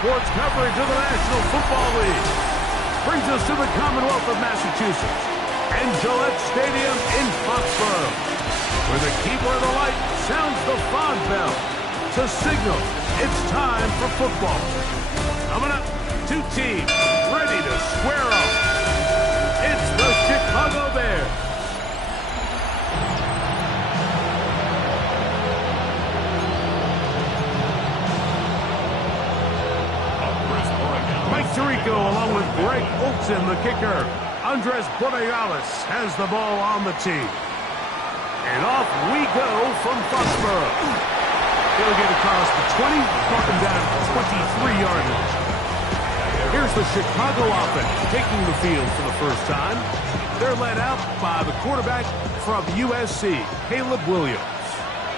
sports coverage of the National Football League. Brings us to the Commonwealth of Massachusetts and Gillette Stadium in Foxborough, where the keeper of the light sounds the fog bell to signal it's time for football. Coming up, two teams ready to square off. It's the Chicago Bears. Mike Tirico along with Greg Olson, the kicker. Andres Borregales has the ball on the tee. And off we go from Foxborough. He'll get across the 20, marking down 23-yard line. Here's the Chicago offense taking the field for the first time. They're led out by the quarterback from USC, Caleb Williams.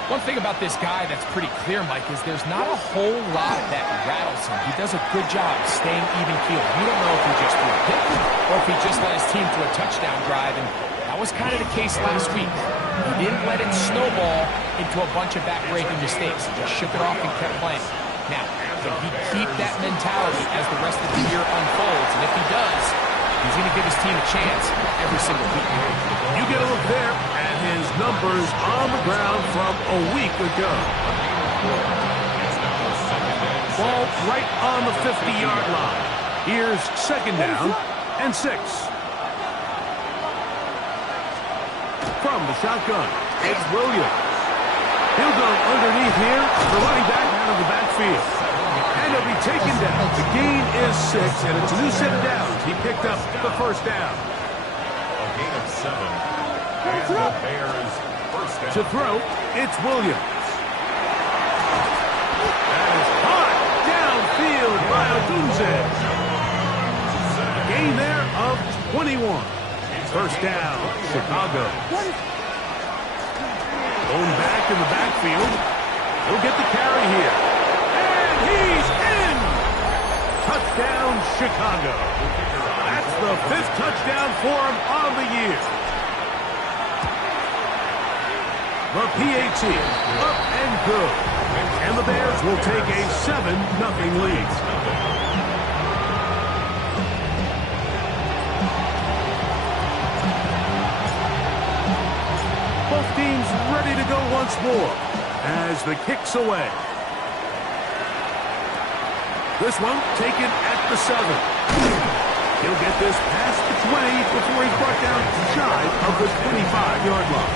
One thing about this guy that's pretty clear, Mike, is there's not a whole lot that rattles him. He does a good job staying even-keeled. You don't know if he just threw a pick or if he just led his team to a touchdown drive, and that was kind of the case last week. He didn't let it snowball into a bunch of back-breaking mistakes. He just shook it off and kept playing. Now, can he keep that mentality as the rest of the year unfolds? And if he does, he's going to give his team a chance every single week. You get a look there at his numbers on the ground from a week ago. Ball right on the 50-yard line. Here's second down and 6. From the shotgun, it's Williams. He'll go underneath here, the running back out of the backfield. And he'll be taken down. The gain is 6, and it's a new set of downs. He picked up the first down. A gain of 7. And the Bears first down. To throw, it's Williams. That is caught downfield by Odunze. Gain there of 21. First down, Chicago. Going back in the backfield. He'll get the carry here. And he's in! Touchdown, Chicago. That's the 5th touchdown for him on the year. The PAT up and good. And the Bears will take a 7-0 lead. Both teams ready to go once more as the kick's away. This one taken at the 7. He'll get this past the 20 before he's brought down shy of the 25-yard line.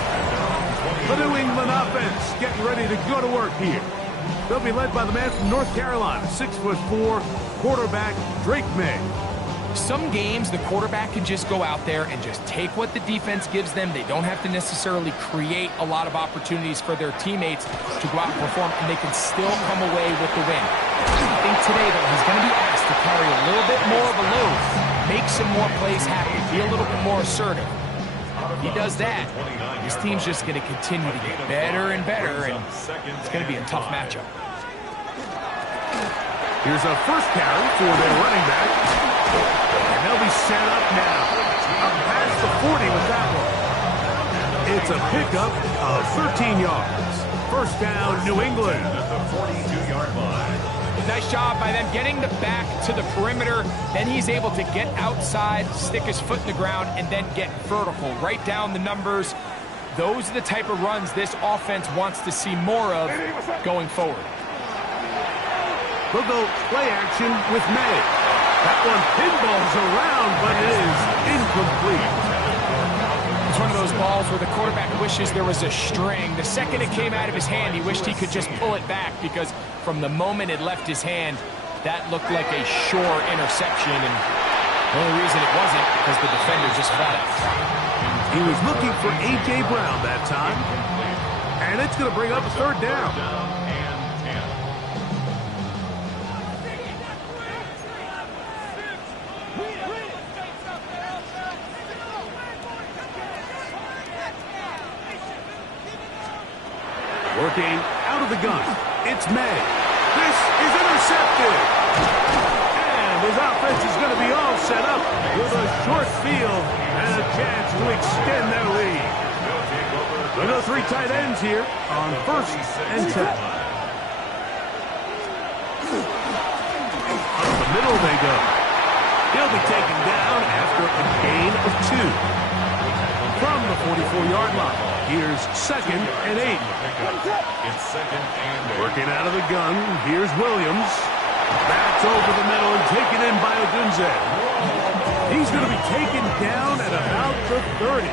The New England offense getting ready to go to work here. They'll be led by the man from North Carolina, 6'4", quarterback Drake May. Some games, the quarterback can just go out there and just take what the defense gives them. They don't have to necessarily create a lot of opportunities for their teammates to go out and perform, and they can still come away with the win. I think today, though, he's going to be asked to carry a little bit more of a load, make some more plays happen, be a little bit more assertive. If he does that, his team's just going to continue to get better and better, and it's going to be a tough matchup. Here's a first carry for their running back. And they'll be set up now. Up past the 40 with that one. It's a pickup of 13 yards. First down, New England. At the 42-yard line. Nice job by them getting the back to the perimeter. Then he's able to get outside, stick his foot in the ground, and then get vertical. Right down the numbers. Those are the type of runs this offense wants to see more of going forward. They'll go play action with May. That one pinballs around, but it is incomplete. It's one of those balls where the quarterback wishes there was a string. The second it came out of his hand, he wished he could just pull it back, because from the moment it left his hand, that looked like a sure interception, and the only reason it wasn't because the defender just flat out. He was looking for A.J. Brown that time, and it's going to bring up a third down. Working out of the gun. It's May. This is intercepted. And his offense is going to be all set up with a short field and a chance to extend their lead. We'll go 3 tight ends here on 1st and 10. they go. He'll be taken down after a gain of 2. From the 44-yard line, here's 2nd and 8. It's 2nd and 8. Working out of the gun, here's Williams. That's over the middle and taken in by Odunze. He's going to be taken down at about the 30.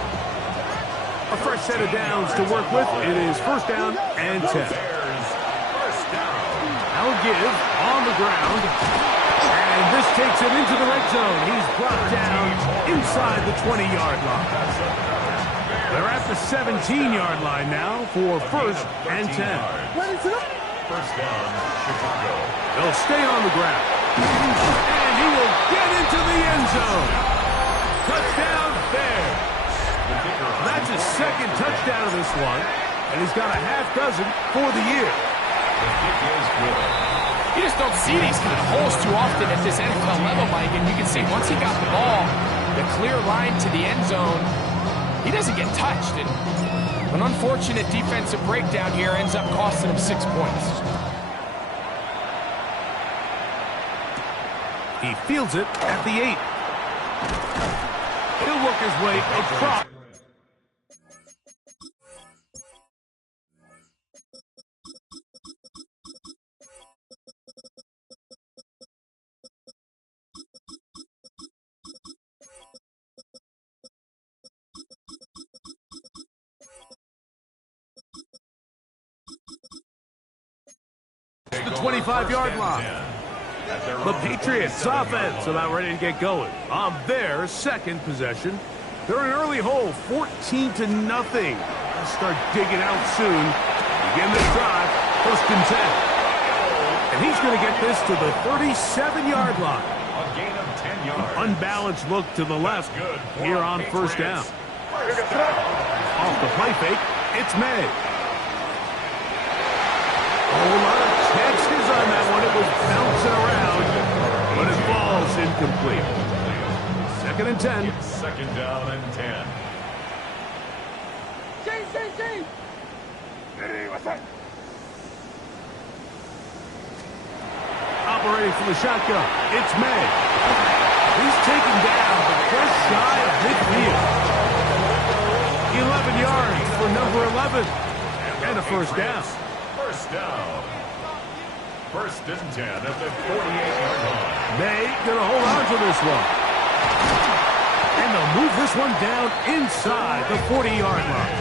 A fresh set of downs to work with. It is 1st down and 10. I'll give on the ground. And this takes him into the red zone. He's brought down inside the 20-yard line. They're at the 17-yard line now for 1st and 10. 1st down, Chicago. They'll stay on the ground. And he will get into the end zone. Touchdown Bears. That's his 2nd touchdown of this one. And he's got a half dozen for the year. The kick is good. You just don't see these kind of holes too often at this NFL level, Mike. And you can see once he got the ball, the clear line to the end zone, he doesn't get touched. And an unfortunate defensive breakdown here ends up costing him 6 points. He fields it at the 8. He'll work his way across. The 25-yard line. The Patriots offense about ready to get going on their 2nd possession. They're in an early hole, 14-0. They'll start digging out soon. Begin this drive, 1st and 10. And he's going to get this to the 37-yard line. A gain of 10 yards. Unbalanced look to the left here on 1st down. Off the play fake, it's May. A lot of Texas on that one. It was bouncing around, but it falls incomplete. 2nd and 10. It's 2nd down and 10. Operating from the shotgun, it's May. He's taken down, but just shy of midfield. 11 yards for number 11. And a 1st down. 1st down. 1st and 10 at the 48-yard line. May gonna hold on to this one. And they'll move this one down inside the 40-yard line.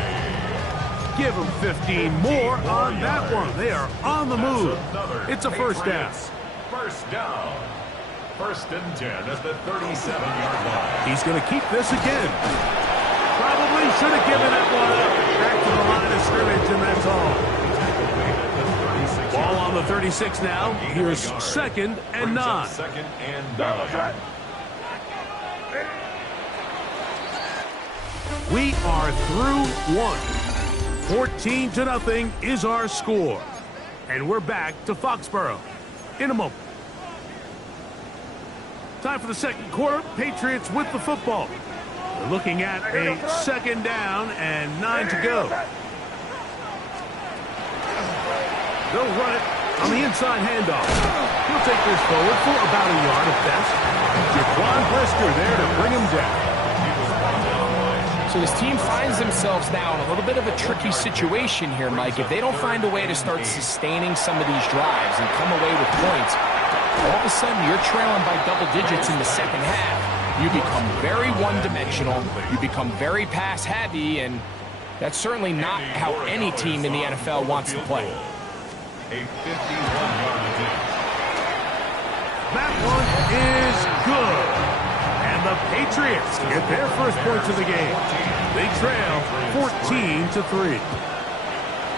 Give them 15 more on that one. They are on the move. It's a 1st down. 1st down. 1st and 10 at the 37-yard line. He's going to keep this again. Probably should have given that one up. Back to the line of scrimmage, and that's all. Ball on the 36 now. Here's 2nd and 9. 2nd and 9. We are through one. 14-0 is our score. And we're back to Foxborough in a moment. Time for the 2nd quarter. Patriots with the football. We're looking at a 2nd down and 9 to go. They'll run it on the inside handoff. He'll take this forward for about a yard at best. Jaquan Brisker there to bring him down. So this team finds themselves now in a little bit of a tricky situation here, Mike. If they don't find a way to start sustaining some of these drives and come away with points, all of a sudden you're trailing by double digits in the 2nd half. You become very one-dimensional. You become very pass-heavy, and that's certainly not how any team in the NFL wants to play. A 51-yard attempt. That one is good. And the Patriots get their first points of the game. They trail 14-3.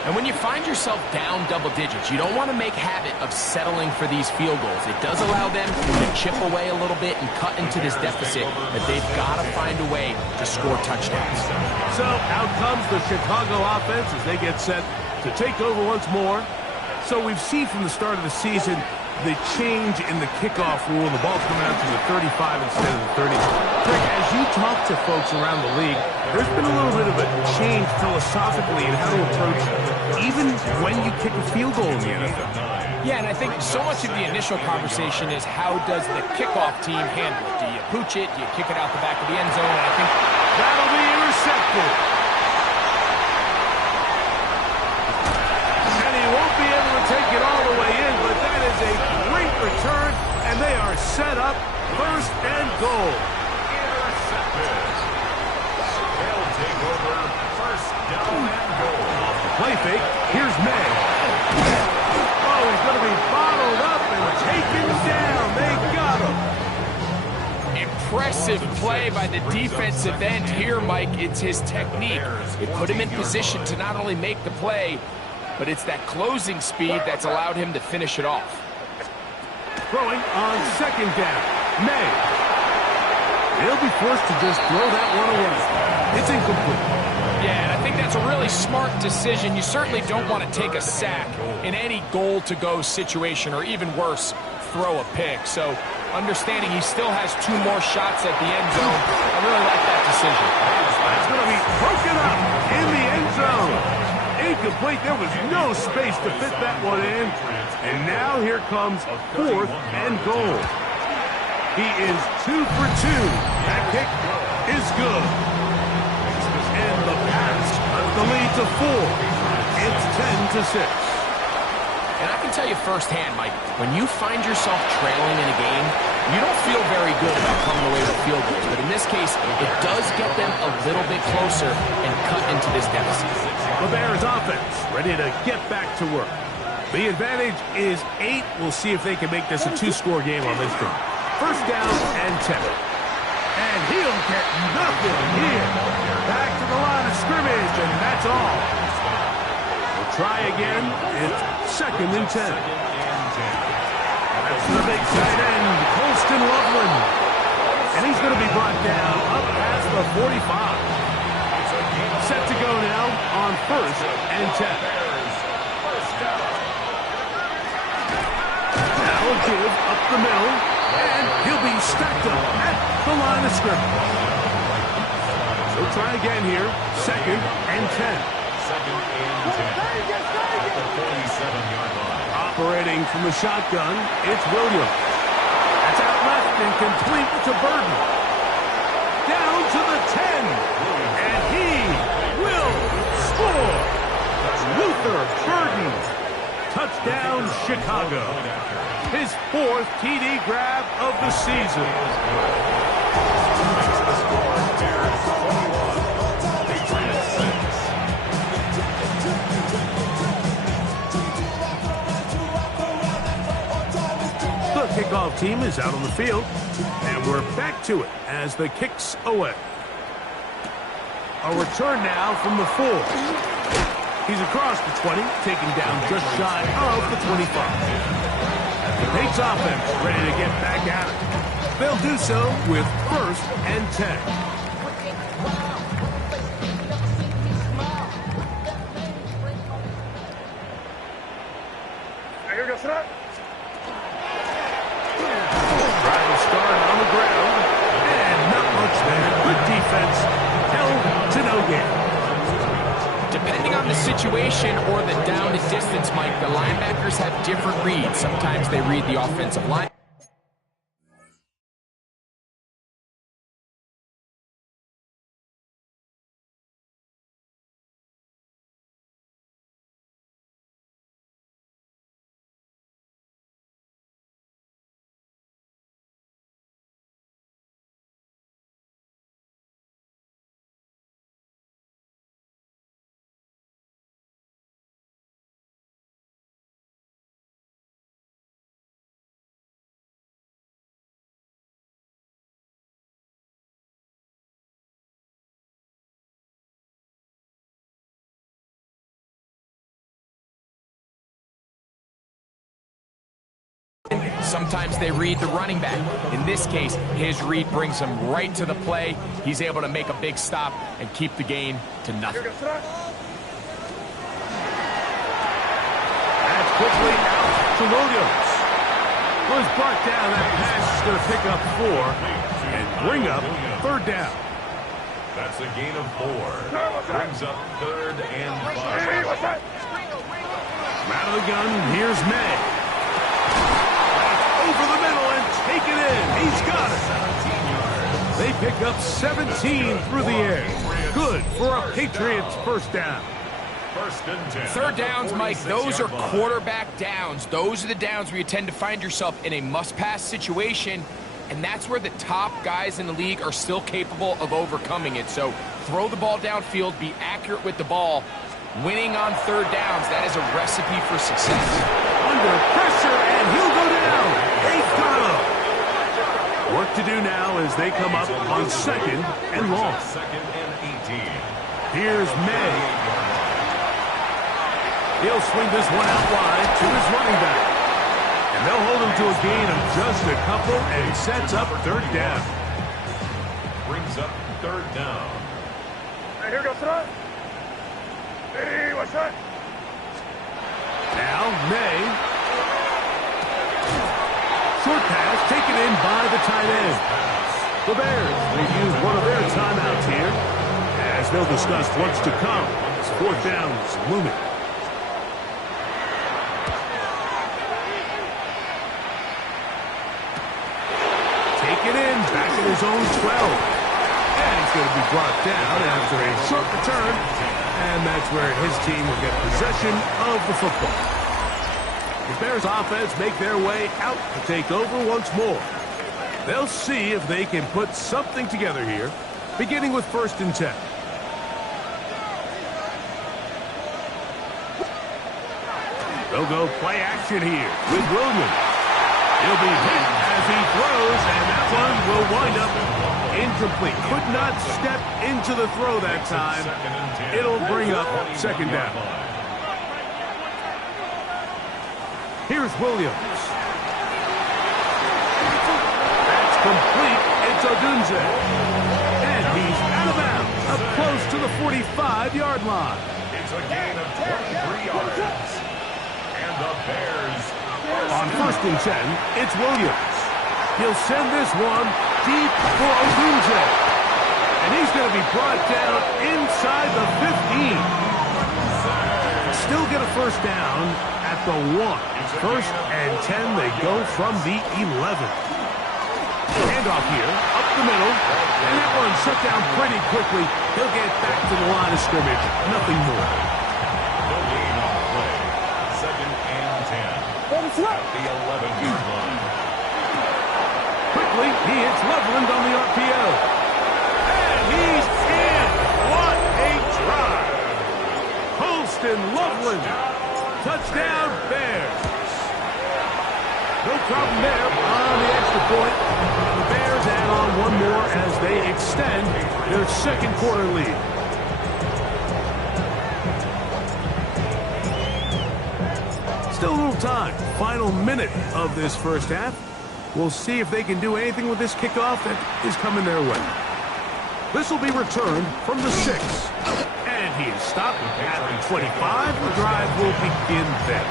And when you find yourself down double digits, you don't want to make habit of settling for these field goals. It does allow them to chip away a little bit and cut into this deficit, but they've got to find a way to score touchdowns. So out comes the Chicago offense as they get set to take over once more. So we've seen from the start of the season the change in the kickoff rule. The ball's coming out to the 35 instead of the 30. Greg, as you talk to folks around the league, there's been a little bit of a change philosophically in how to approach even when you kick a field goal in the NFL. Yeah, and I think so much of the initial conversation is how does the kickoff team handle it? Do you pooch it? Do you kick it out the back of the end zone? And I think that'll be intercepted. And he won't be able to take it all the way in, but that is a great return, and they are set up first and goal. Intercepted. They'll take over first down and goal. Off the play fake, here's May. Oh, he's going to be bottled up and taken down. They got him. impressive play by the defensive end here, Mike. It's his technique. It put him in position to not only make the play, but it's that closing speed that's allowed him to finish it off. Throwing on second down. May. He'll be forced to just throw that one away. It's incomplete. Yeah, and I think that's a really smart decision. You certainly don't want to take a sack in any goal-to-go situation, or even worse, throw a pick. So understanding he still has 2 more shots at the end zone, I really like that decision. That's going to be broken up in the end zone. Incomplete. There was no space to fit that one in. And now here comes 4th and goal. He is 2 for 2. That kick is good. And the pass cuts the lead to 4. It's 10-6. And I can tell you firsthand, Mike, when you find yourself trailing in a game, you don't feel very good about coming away with field goals. But in this case, it does get them a little bit closer and cut into this deficit. The Bears offense ready to get back to work. The advantage is 8. We'll see if they can make this a 2-score game on this one. First down and 10. And he'll get nothing here. Back to the line of scrimmage, and that's all. We'll try again. It's 2nd and 10. That's the big tight end, Colston Loveland. And he's going to be brought down up past the 45. Set to go now on 1st and 10. Now a give up the middle, and he'll be stacked up at the line of scrimmage. So try again here, 2nd and 10. 2nd and 10. At the 47-yard line. Operating from the shotgun, it's Williams. That's out left and complete to Burden. Down to the 10, and he will score. Luther Burden. Touchdown, Chicago. His 4th TD grab of the season. Makes the score Bears 21, Patriots 6. The kickoff team is out on the field, and we're back to it as the kick's away. A return now from the 4. He's across the 20, taken down just shy of the 25. The Patriots offense ready to get back at it. They'll do so with 1st and 10. Try to start on the ground, and not much there. Good defense, held to no gain. Depending on the situation or the down to distance, Mike, the linebackers have different reads. Sometimes they read the offensive line. Sometimes they read the running back. In this case, his read brings him right to the play. He's able to make a big stop and keep the gain to nothing. That's quickly out to Williams. Was brought down. That pass is going to pick up 4 and bring up 3rd down. That's a gain of 4. Brings up 3rd and 5. Out of the gun, here's May. over the middle and take it in. He's got it. They pick up 17 through the air. Good for a Patriots first down. First and 10. Third downs, Mike, those are quarterback downs. Those are the downs where you tend to find yourself in a must-pass situation, and that's where the top guys in the league are still capable of overcoming it. So throw the ball downfield, be accurate with the ball. Winning on third downs, that is a recipe for success. Under pressure, and he'll go down. They've got him. Work to do now as they come up on second and long. Second and 18. Here's May. He'll swing this one out wide to his running back. And they'll hold him to a gain of just a couple, and he sets up third down. Brings up third down. Hey, here goes throw. Hey, what's that? Now, May. Short pass taken in by the tight end. The Bears, they use one of their timeouts here, as they'll discuss what's to come. It's fourth down is looming. Take it in, back in his own 12. And he's going to be brought down after a short return. And that's where his team will get possession of the football. The Bears offense make their way out to take over once more. They'll see if they can put something together here, beginning with first and 10. They'll go play action here with Williams. He'll be hit as he throws, and that one will wind up incomplete. Could not step into the throw that time. It'll bring up second down. Here's Williams. That's complete. It's Odunze. And he's out of bounds, up close to the 45-yard line. It's a gain of 23 yards. And the Bears. On first and 10, it's Williams. He'll send this one deep for Odunze. And he's going to be brought down inside the 15. Still get a first down at the 1. First and 10, they go from the 11. Handoff here, up the middle. And that one shut down pretty quickly. He'll get back to the line of scrimmage. Nothing more. No gain on the play. Second and 10. At the 11-yard line. Quickly, he hits Loveland on the RPO. And he's in. What a drive. Holston Loveland. Touchdown, Bears. No problem there on the extra point. The Bears add on one more as they extend their second quarter lead. Still a little time. Final minute of this first half. We'll see if they can do anything with this kickoff that is coming their way. This will be returned from the 6. And he is stopped at the 25. The drive will begin there.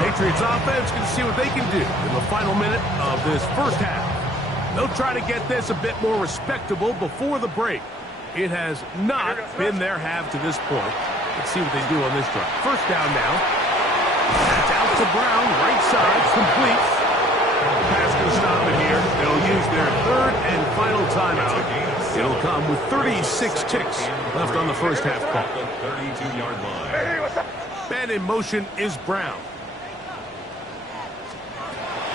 Patriots offense can see what they can do in the final minute of this first half. They'll try to get this a bit more respectable before the break. It has not been their half to this point. Let's see what they do on this drive. First down now. That's out to Brown, right side, complete. Pass can stop it here. They'll use their third and final timeout. It'll come with 36 ticks left on the first half clock. The 32-yard line. Man in motion is Brown.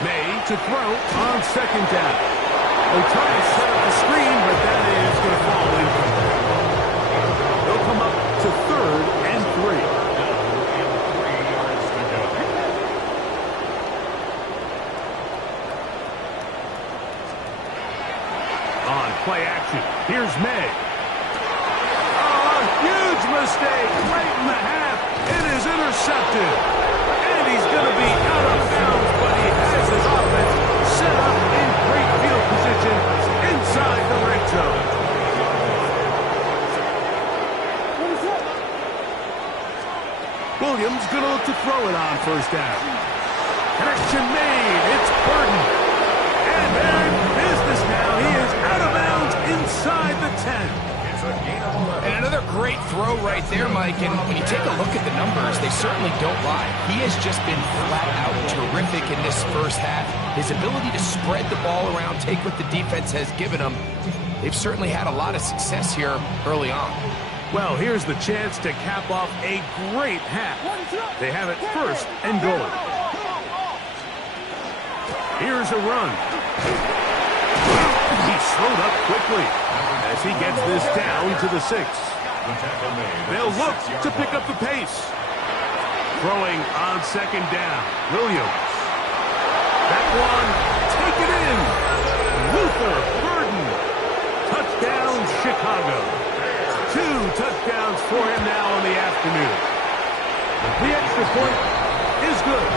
May to throw on second down. They'll try to set up the screen, but that is going to fall in. They'll come up to third and 3. Play action. Here's May. Oh, a huge mistake right in the half. It is intercepted. And he's going to be out of bounds, but he has his offense set up in great field position inside the red zone. Williams going to look to throw it on first down. Connection made. It's Burton. And they're in business now. He is out of bounds inside the 10. It's a gain of 11. And another great throw right there, Mike, and when you take a look at the numbers, they certainly don't lie. He has just been flat out terrific in this first half. His ability to spread the ball around, take what the defense has given him, they've certainly had a lot of success here early on. Well, here's the chance to cap off a great half. They have it first and goal. Here's a run. He slowed up quickly as he gets this down to the 6. They'll look to pick up the pace. Throwing on second down. Williams. That one, take it in. Luther Burden. Touchdown, Chicago. 2 touchdowns for him now in the afternoon. The extra point is good.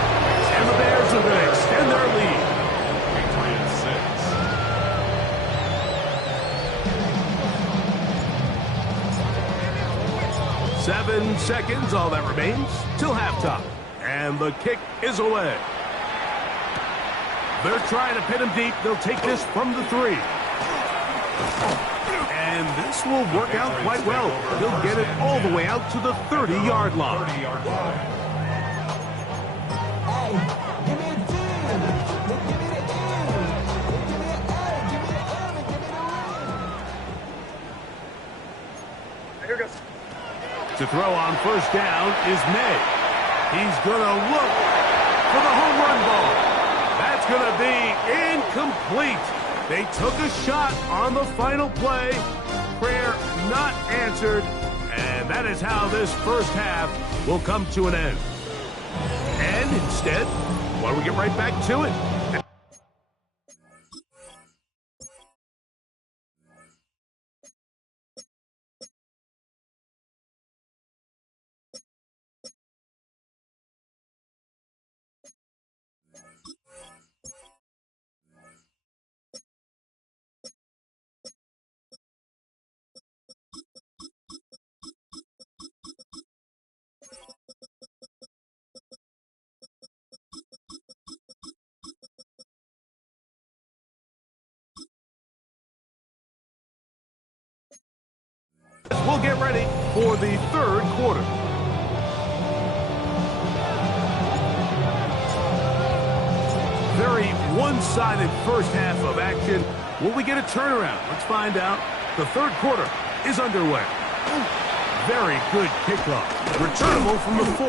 And the Bears are going to extend their lead. 7 seconds, all that remains, till halftime. And the kick is away. They're trying to pin him deep. They'll take this from the 3. And this will work out quite well. They'll get it all the way out to the 30-yard line. To throw on first down is May. He's going to look for the home run ball. That's going to be incomplete. They took a shot on the final play. Prayer not answered. And that is how this first half will come to an end. And instead, why don't we get right back to it? We'll get ready for the third quarter. Very one-sided first half of action. Will we get a turnaround? Let's find out. The third quarter is underway. Very good kickoff. Returnable from the 4.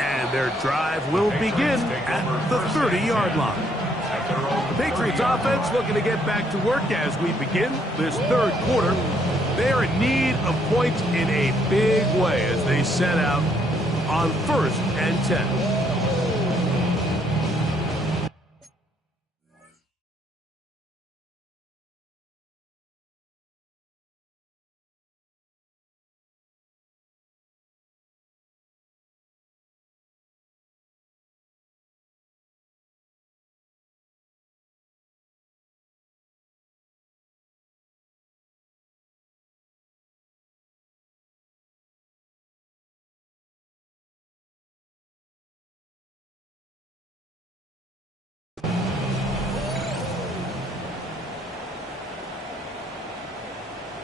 And their drive will begin at the 30-yard line. The Patriots offense looking to get back to work as we begin this third quarter. They're in need of points in a big way as they set out on 1st and 10.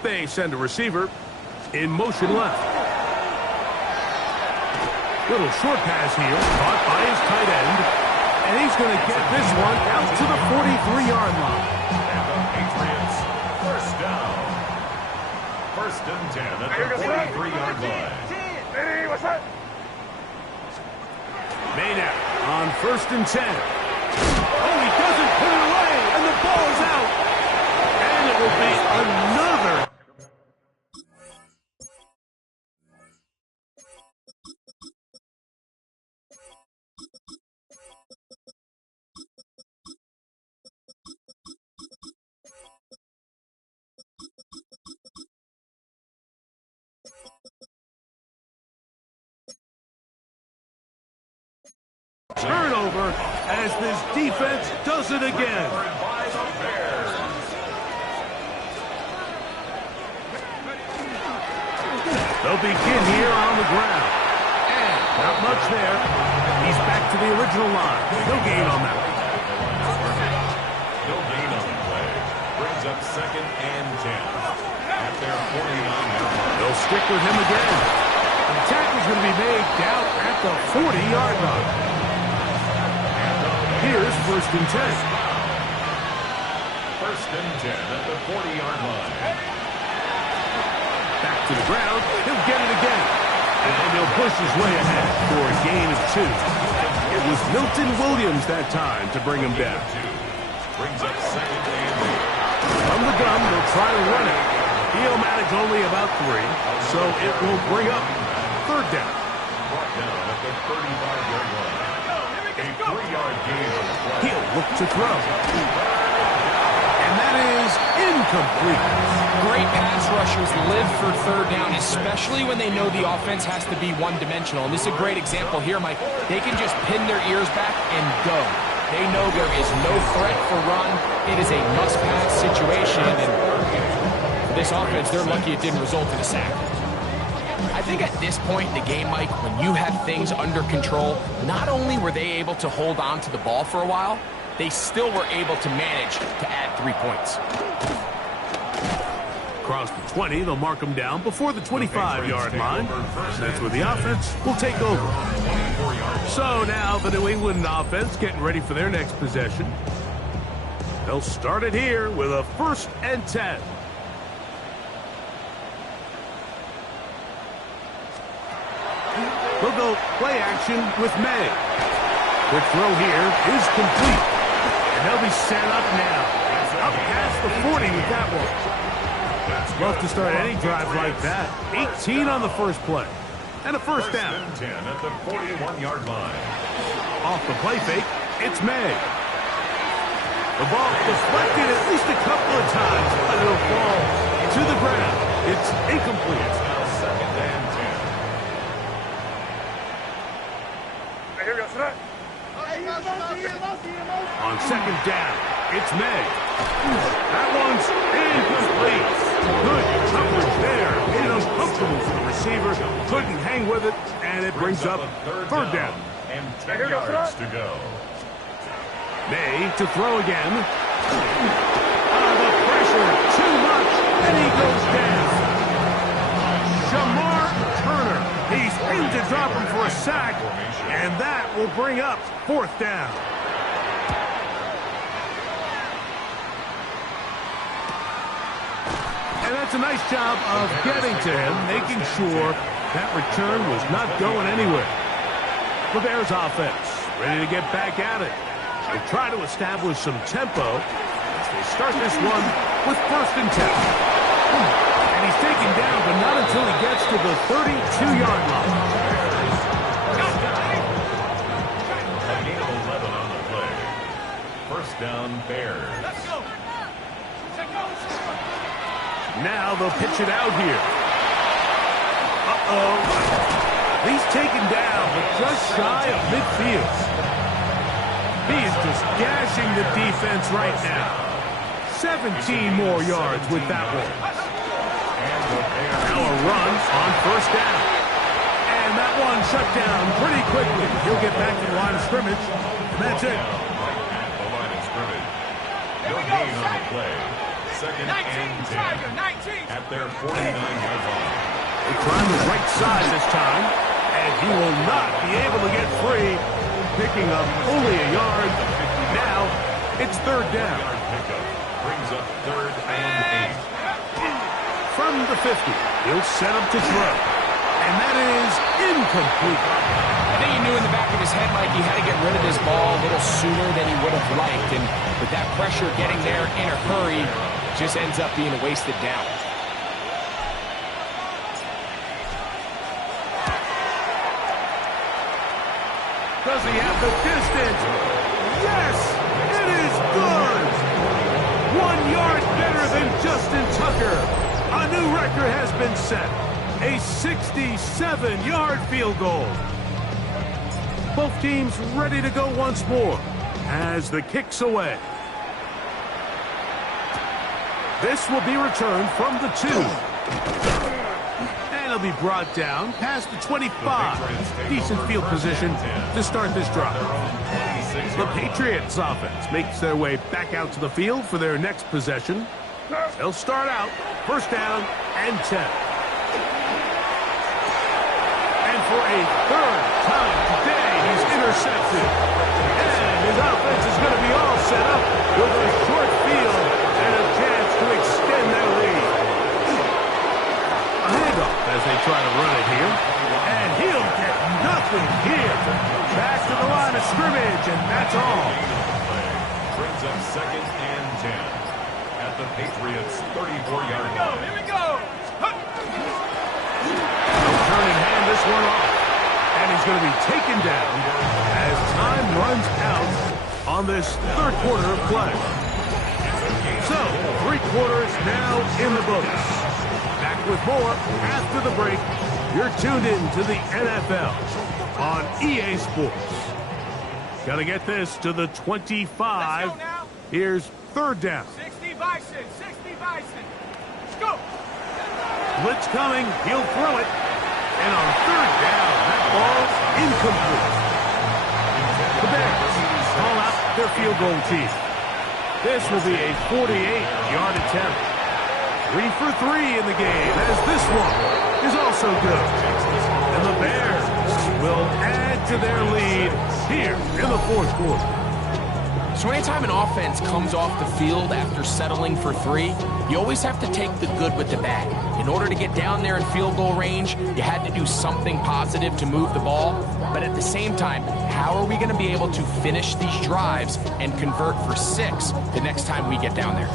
They send a receiver in motion left. Little short pass here, caught by his tight end. And he's going to get this one out to the 43-yard line. And the Patriots, first down. 1st and 10 at the 43-yard line. Hey, what's that? Maynard on 1st and 10. Oh, he doesn't put it away, and the ball is out. And it will be another. Turnover as this defense does it again. They'll begin here on the ground. And not much there. He's back to the original line. No gain on that one. No gain on the play. Brings up 2nd and 10. At their 49-yard line. They'll stick with him again. The tackle's going to be made down at the 40-yard line. Here's 1st and 10. 1st and 10 at the 40-yard line. Back to the ground. He'll get it again. And he'll push his way ahead for a gain of 2. It was Milton Williams that time to bring him down. Brings up 2nd and 8. From the gun, they'll try to run it. He'll manage only about 3, so it will bring up 3rd down. Brought down at the 35-yard line. A 3-yard gain on the play. He'll look to throw. And that is incomplete. Great pass rushers live for 3rd down, especially when they know the offense has to be one-dimensional. And this is a great example here, Mike. They can just pin their ears back and go. They know there is no threat for run. It is a must-pass situation. And for this offense, they're lucky it didn't result in a sack. I think at this point in the game, Mike, when you have things under control, not only were they able to hold on to the ball for a while, they still were able to manage to add 3 points. Across the 20, they'll mark him down before the 25-yard line. That's where the offense will take over. So now the New England offense getting ready for their next possession. They'll start it here with a 1st and 10. They'll go play action with May. Quick throw here is complete. And they'll be set up now. Up past the 40 with that one. Love to start any drive like that. 18 on the first play. And a 1st down. 1st and 10 at the 41-yard line. Off the play fake, it's May. The ball deflected at least a couple of times, but it'll fall to the ground. It's incomplete. It's now 2nd and 10. On 2nd down, it's May. That one's incomplete. Good coverage there. Made it uncomfortable for the receiver. Couldn't hang with it, and it brings up 3rd down. And 10 yards to go. May to throw again. The pressure, too much, and he goes down. Shamar Turner. He's in to drop him for a sack, and that will bring up 4th down. And that's a nice job of getting to him, making sure that return was not going anywhere. The Bears offense ready to get back at it. They try to establish some tempo as they start this one with 1st and 10. And he's taken down, but not until he gets to the 32-yard line. A gain of 11 on the play. 1st down, Bears. Let's go. Now they'll pitch it out here. Uh-oh. He's taken down, but just shy of midfield. He is just gashing the defense right now. 17 more yards with that one. Now a run on 1st down. And that one shut down pretty quickly. He'll get back to the line of scrimmage. That's it. Right at the line of scrimmage. No gain on the play. 2nd and 10 at their 49-yard line. They climb the right side this time, and he will not be able to get free, picking up only a yard. Now it's 3rd down. Pickup brings up 3rd and 8. From the 50, he'll set up to throw, and that is incomplete. I think he knew in the back of his head, Mike, he had to get rid of this ball a little sooner than he would have liked, and with that pressure getting there in a hurry, just ends up being a wasted down. Does he have the distance? Yes! It is good! 1 yard better than Justin Tucker. A new record has been set. A 67-yard field goal. Both teams ready to go once more as the kick's away. This will be returned from the 2. And it'll be brought down past the 25. Decent field position to start this drive. The Patriots offense makes their way back out to the field for their next possession. They'll start out 1st down and 10. for a third time today, he's intercepted. And his offense is going to be all set up with a short field and a chance to extend their lead. A handoff as they try to run it here. And he'll get nothing here. Back to the line of scrimmage, and that's all. Brings up 2nd and 10 at the Patriots' 34-yard line. Here we go. He'll turn and hand this one off. And he's going to be taken down as time runs out on this third quarter of play. So, 3 quarters now in the books. Back with more after the break. You're tuned in to the NFL on EA Sports. Got to get this to the 25. Here's third down. 60 Bison. 60 Bison. Let's go. Blitz coming. He'll throw it. And on third down, that ball's incomplete. The Bears call out their field goal team. This will be a 48-yard attempt. 3 for 3 in the game, as this one is also good. And the Bears will add to their lead here in the fourth quarter. So anytime an offense comes off the field after settling for 3, you always have to take the good with the bad. In order to get down there in field goal range, you had to do something positive to move the ball. But at the same time, how are we going to be able to finish these drives and convert for 6 the next time we get down there?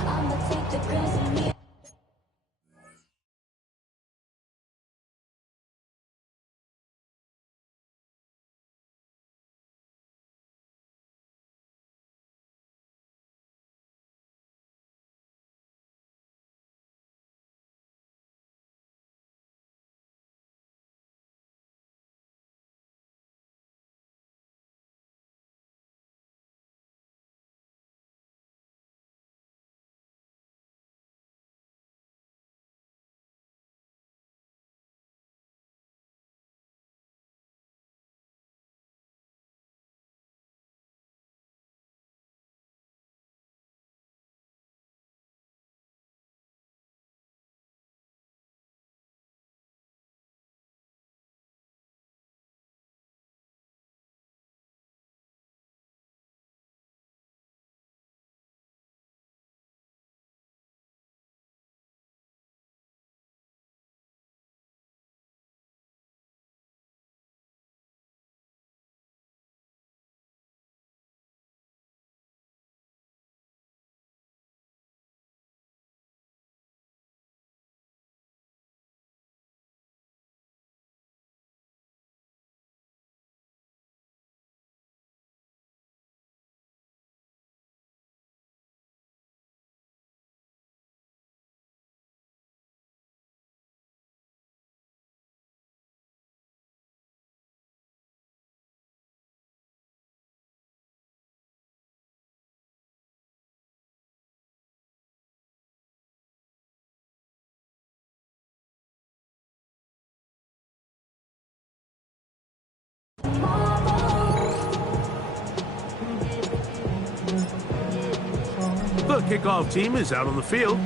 The kickoff team is out on the field,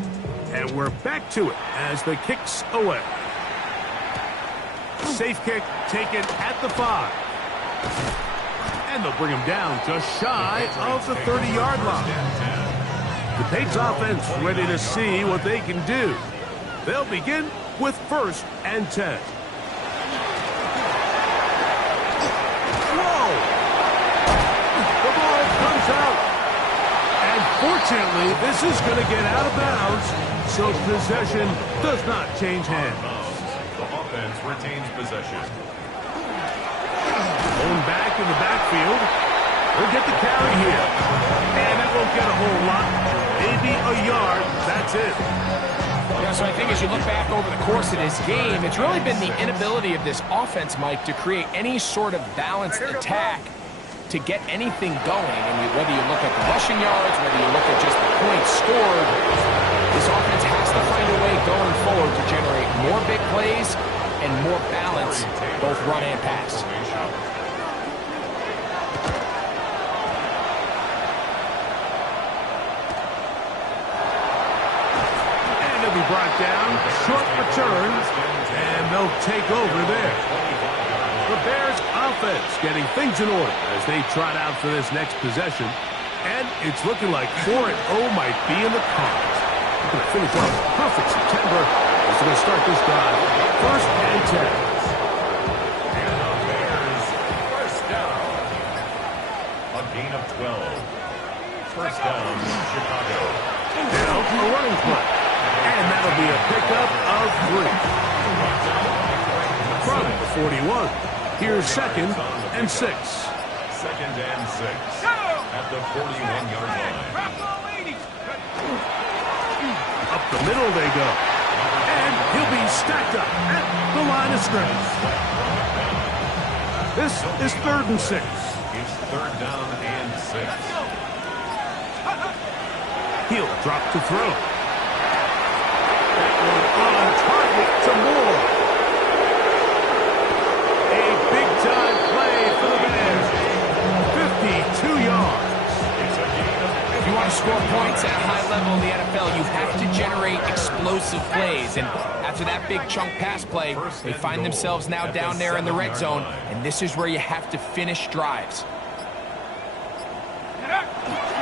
and we're back to it as the kick's away. Safe kick taken at the 5. And they'll bring him down just shy of the 30-yard line. The Patriots offense ready to see what they can do. They'll begin with 1st and 10. Whoa! The ball comes out. And fortunately, this is going to get out of bounds, so possession does not change hands. The offense retains possession. Going back in the backfield. We'll get the carry here. And that won't get a whole lot. Maybe a yard. That's it. Yeah, so I think as you look back over the course of this game, it's really been the inability of this offense, Mike, to create any sort of balanced attack to get anything going. And whether you look at the rushing yards, whether you look at just the points scored, this offense has to find a way going forward to generate more big plays and more balance, both run and pass. And he'll be brought down. Short return. And they'll take over there. The Bears offense getting things in order as they trot out for this next possession. And it's looking like 4-0 might be in the cards. They're going to finish off a perfect September as they're going to start this drive. 1st and 10. And the Bears first down. A gain of 12. First down, Chicago. Now a running play. And that'll be a pickup of 3. From the 41. Here's 2nd and 6. 2nd and 6. At the 41-yard line. Up the middle they go. And he'll be stacked up at the line of scrimmage. This is 3rd and 6. It's 3rd down and 6. He'll drop to throw. That one on target to Moore. A big-time play for the Bears. 52 yards. If you want to score points at a high level in the NFL, you have to generate explosive plays. And after that big chunk pass play, they find themselves now down there in the red zone. And this is where you have to finish drives.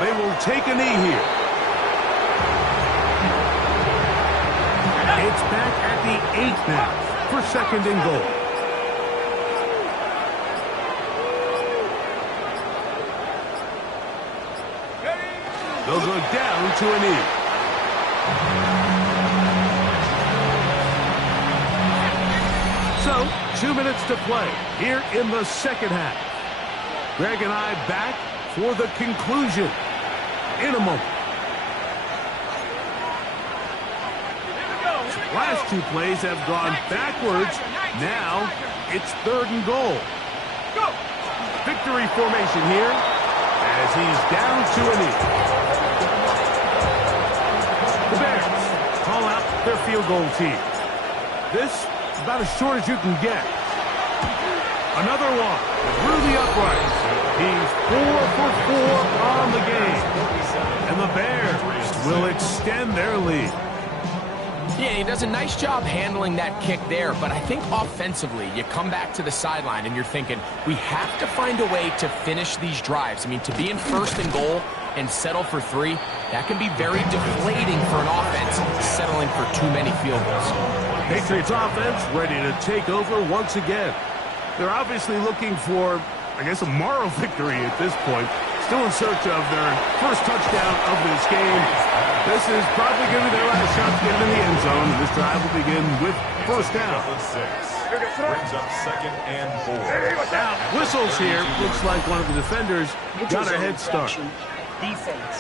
They will take a knee here. It's back at the 8 now for 2nd and goal. They'll go down to a knee. So, 2 minutes to play here in the 2nd half. Greg and I back for the conclusion in a moment. Last 2 plays have gone backwards. Now it's 3rd and goal. Victory formation here as he's down to a knee. The Bears call out their field goal team. This is about as short as you can get. Another one through the uprights. He's 4 for 4 on the game. And the Bears will extend their lead. Yeah, he does a nice job handling that kick there, but I think offensively, you come back to the sideline and you're thinking, we have to find a way to finish these drives. I mean, to be in 1st and goal and settle for 3, that can be very deflating for an offense settling for too many field goals. Patriots offense ready to take over once again. They're obviously looking for, I guess, a moral victory at this point. Still in search of their first touchdown of this game. This is probably going to be their last shot to get in the end zone. This drive will begin with 1st down. 6. Brings up 2nd and 4. Now, whistles here. Looks like one of the defenders got a head start. Defense.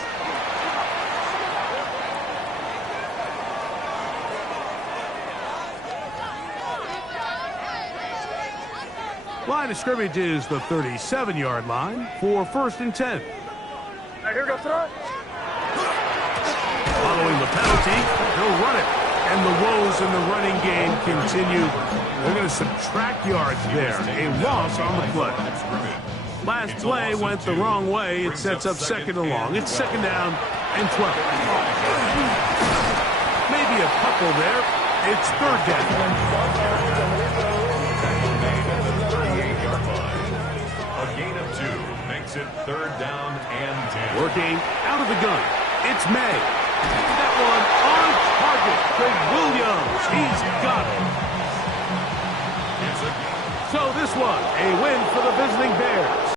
Line of scrimmage is the 37-yard line for 1st and 10. Here goes throw. Following the penalty, they'll run it. And the woes in the running game continue. They're going to subtract yards there. A loss on the play. Last play went the wrong way. It sets up 2nd and long. It's 2nd down and 12. Maybe a couple there. It's 3rd down. A gain of 2 makes it 3rd down and 10. Working out of the gun. It's May. That one on target for Williams. He's got it. So this one, a win for the visiting Bears.